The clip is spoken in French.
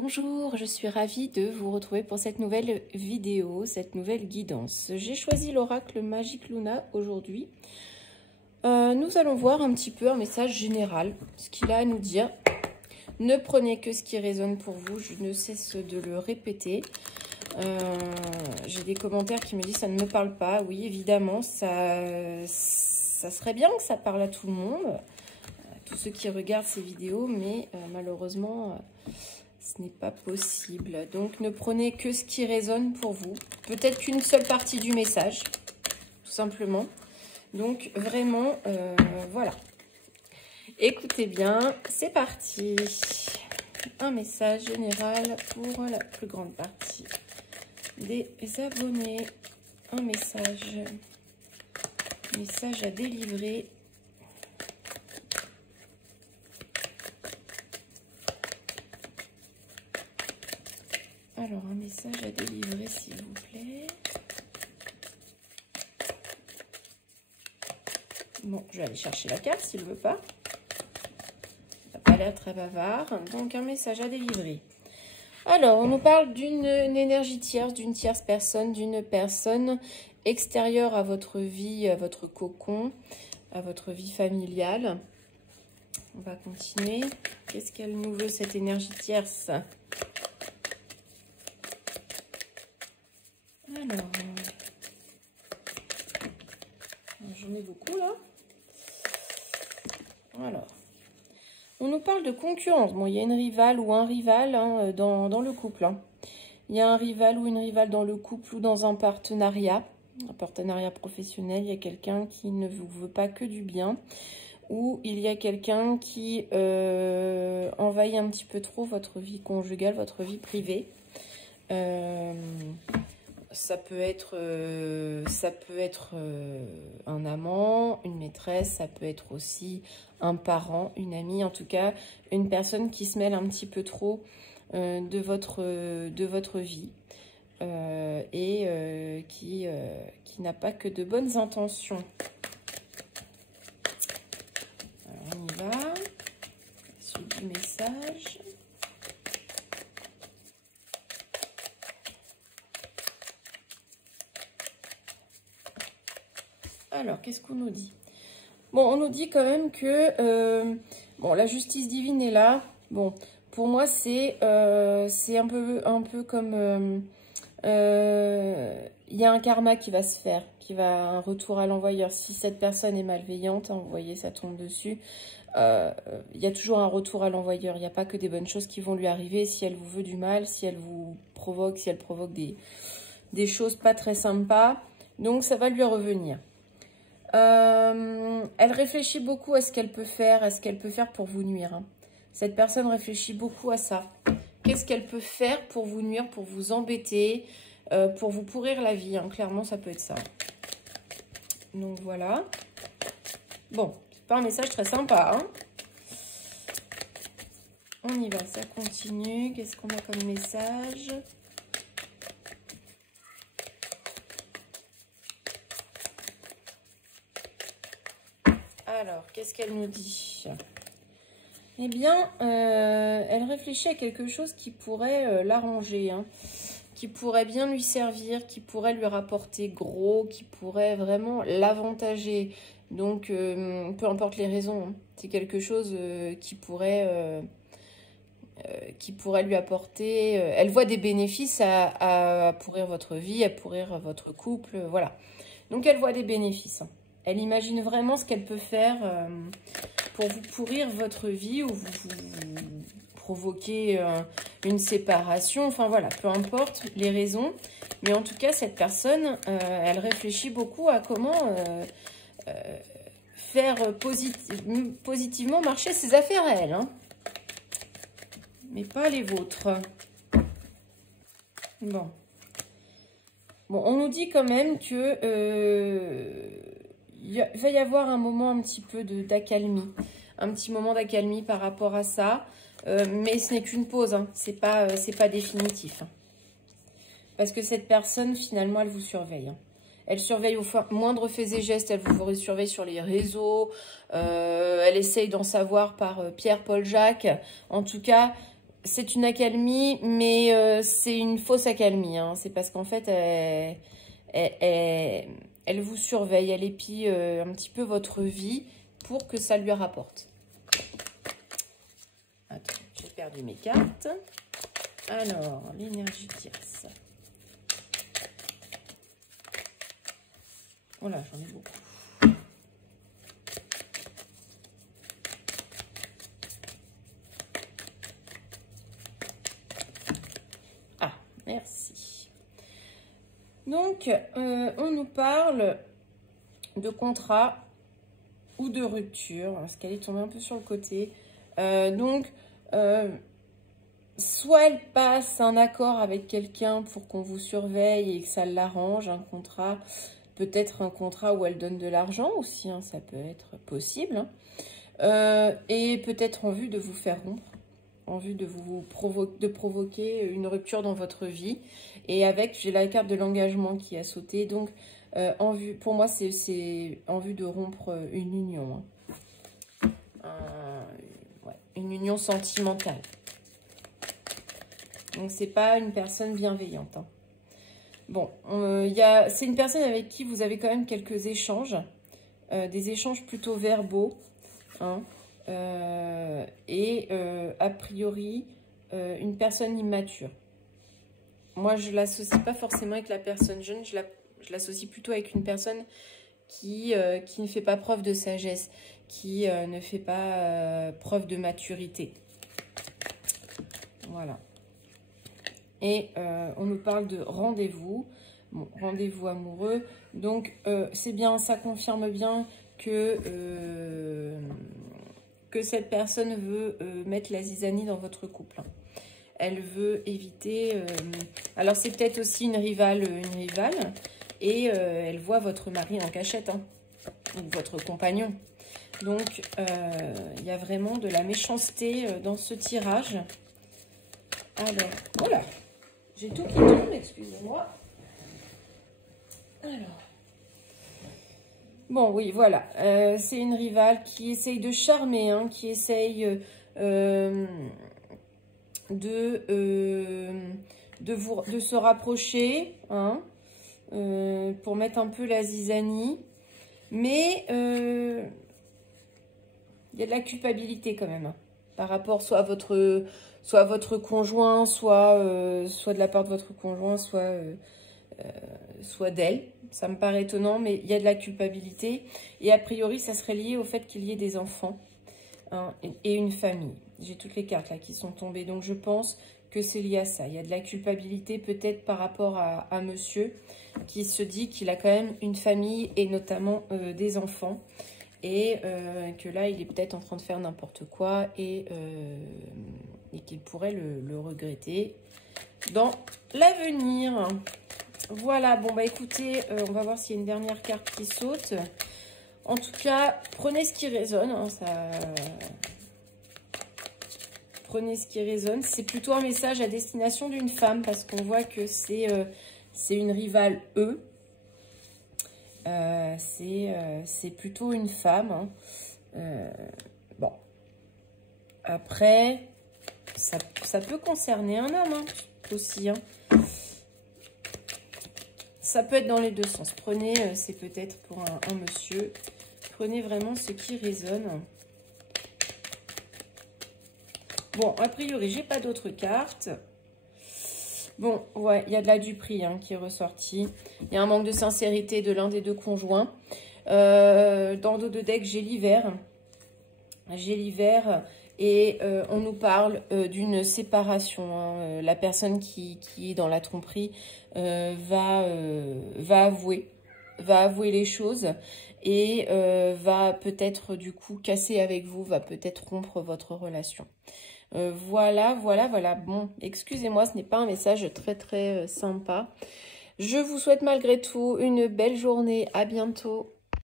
Bonjour, je suis ravie de vous retrouver pour cette nouvelle vidéo, cette nouvelle guidance. J'ai choisi l'oracle Magic Luna aujourd'hui. Nous allons voir un petit peu un message général, ce qu'il a à nous dire. Ne prenez que ce qui résonne pour vous, je ne cesse de le répéter. J'ai des commentaires qui me disent ça ne me parle pas. Oui, évidemment, ça serait bien que ça parle à tout le monde, tous ceux qui regardent ces vidéos, mais malheureusement... ce n'est pas possible. Donc, ne prenez que ce qui résonne pour vous. Peut-être qu'une seule partie du message, tout simplement. Donc, vraiment, voilà. Écoutez bien, c'est parti. Un message général pour la plus grande partie des abonnés. Un message à délivrer. Alors, un message à délivrer, s'il vous plaît. Bon, je vais aller chercher la carte s'il ne veut pas. Ça n'a pas l'air très bavard. Donc, un message à délivrer. Alors, on nous parle d'une énergie tierce, d'une tierce personne, d'une personne extérieure à votre vie, à votre cocon, à votre vie familiale. On va continuer. Qu'est-ce qu'elle nous veut, cette énergie tierce ? Alors, j'en ai beaucoup là. Alors, on nous parle de concurrence. Bon, il y a une rivale ou un rival hein, dans le couple. Hein. Il y a un rival ou une rivale dans le couple ou dans un partenariat professionnel. Il y a quelqu'un qui ne vous veut pas que du bien. Ou il y a quelqu'un qui envahit un petit peu trop votre vie conjugale, votre vie privée. Ça peut être un amant, une maîtresse, ça peut être aussi un parent, une amie, en tout cas une personne qui se mêle un petit peu trop de votre vie et qui n'a pas que de bonnes intentions. Alors on y va, suite du message. Alors, qu'est-ce qu'on nous dit? Bon, on nous dit quand même que bon, la justice divine est là. Bon, pour moi, c'est un peu comme... il y a un karma qui va se faire, un retour à l'envoyeur. Si cette personne est malveillante, hein, vous voyez, ça tombe dessus. Il y a toujours un retour à l'envoyeur. Il n'y a pas que des bonnes choses qui vont lui arriver. Si elle vous veut du mal, si elle vous provoque, si elle provoque des choses pas très sympas. Donc, ça va lui revenir. Elle réfléchit beaucoup à ce qu'elle peut faire, pour vous nuire. Hein. Cette personne réfléchit beaucoup à ça. Qu'est-ce qu'elle peut faire pour vous nuire, pour vous embêter, pour vous pourrir la vie. Hein. Clairement, ça peut être ça. Donc voilà. Bon, c'est pas un message très sympa. Hein. On y va, ça continue. Qu'est-ce qu'on a comme message ? Alors, qu'est-ce qu'elle nous dit? Eh bien, elle réfléchit à quelque chose qui pourrait l'arranger, hein, qui pourrait bien lui servir, qui pourrait lui rapporter gros, qui pourrait vraiment l'avantager. Donc, peu importe les raisons, hein, c'est quelque chose qui pourrait lui apporter... elle voit des bénéfices à pourrir votre vie, à pourrir votre couple, voilà. Donc, elle voit des bénéfices, hein. Elle imagine vraiment ce qu'elle peut faire pour vous pourrir votre vie ou vous provoquer une séparation. Enfin voilà, peu importe les raisons. Mais en tout cas, cette personne, elle réfléchit beaucoup à comment faire positivement marcher ses affaires à elle. Hein. Mais pas les vôtres. Bon. Bon, on nous dit quand même que... il va y avoir un moment un petit peu d'accalmie. Un petit moment d'accalmie par rapport à ça. Mais ce n'est qu'une pause. Hein. C'est pas définitif. Hein. Parce que cette personne, finalement, elle vous surveille. Hein. Elle surveille au moindre faits et gestes. Elle vous surveille sur les réseaux. Elle essaye d'en savoir par Pierre, Paul, Jacques. En tout cas, c'est une accalmie, mais c'est une fausse accalmie. Hein. C'est parce qu'en fait, elle vous surveille, elle épie un petit peu votre vie pour que ça lui rapporte. Attends, j'ai perdu mes cartes. Alors, l'énergie tierce. Oh là, j'en ai beaucoup. Ah, merci. Donc, on nous parle de contrat ou de rupture, parce qu'elle est tombée un peu sur le côté. Soit elle passe un accord avec quelqu'un pour qu'on vous surveille et que ça l'arrange, un contrat, peut-être un contrat où elle donne de l'argent aussi, hein, ça peut être possible. Hein. Et peut-être en vue de vous faire rompre, en vue de vous provoquer une rupture dans votre vie. Et avec, j'ai la carte de l'engagement qui a sauté, donc en vue, pour moi c'est en vue de rompre une union. Hein. Ouais, une union sentimentale. Donc, c'est pas une personne bienveillante. Hein. Bon, c'est une personne avec qui vous avez quand même quelques échanges. Des échanges plutôt verbaux. Hein, a priori, une personne immature. Moi, je ne l'associe pas forcément avec la personne jeune. Je l'associe plutôt avec une personne qui ne fait pas preuve de sagesse. Qui ne fait pas preuve de maturité. Voilà. Et on nous parle de rendez-vous, bon, rendez-vous amoureux. Donc, c'est bien, ça confirme bien que cette personne veut mettre la zizanie dans votre couple. Hein. Elle veut éviter... alors, c'est peut-être aussi une rivale, et elle voit votre mari en cachette, hein, ou votre compagnon. Donc, il y a vraiment de la méchanceté dans ce tirage. Alors, voilà. J'ai tout qui tombe, excusez-moi. Alors. Bon, oui, voilà. C'est une rivale qui essaye de charmer, hein, qui essaye de se rapprocher, hein, pour mettre un peu la zizanie. Mais il y a de la culpabilité quand même, hein, par rapport soit à votre conjoint, soit de la part de votre conjoint, soit d'elle. Ça me paraît étonnant, mais il y a de la culpabilité. Et a priori, ça serait lié au fait qu'il y ait des enfants, hein, et une famille. J'ai toutes les cartes là qui sont tombées, donc je pense que c'est lié à ça. Il y a de la culpabilité peut-être par rapport à monsieur qui se dit qu'il a quand même une famille et notamment des enfants. Et que là, il est peut-être en train de faire n'importe quoi et qu'il pourrait le regretter dans l'avenir. Voilà, bon bah écoutez, on va voir s'il y a une dernière carte qui saute. En tout cas, prenez ce qui résonne. Hein, prenez ce qui résonne. C'est plutôt un message à destination d'une femme parce qu'on voit que c'est une rivale c'est plutôt une femme. Hein. Bon. Après, ça peut concerner un homme, hein, aussi. Hein. Ça peut être dans les deux sens. Prenez, c'est peut-être pour un monsieur. Prenez vraiment ce qui résonne. Bon, a priori, j'ai pas d'autres cartes. Bon, ouais, il y a de la duperie, hein, qui est ressortie. Il y a un manque de sincérité de l'un des deux conjoints. Dans le dos de deck, j'ai l'hiver. J'ai l'hiver et on nous parle d'une séparation. Hein. La personne qui est dans la tromperie va avouer les choses et va peut-être du coup casser avec vous, va peut-être rompre votre relation. Voilà. Bon, excusez-moi, ce n'est pas un message très sympa. Je vous souhaite malgré tout une belle journée. À bientôt.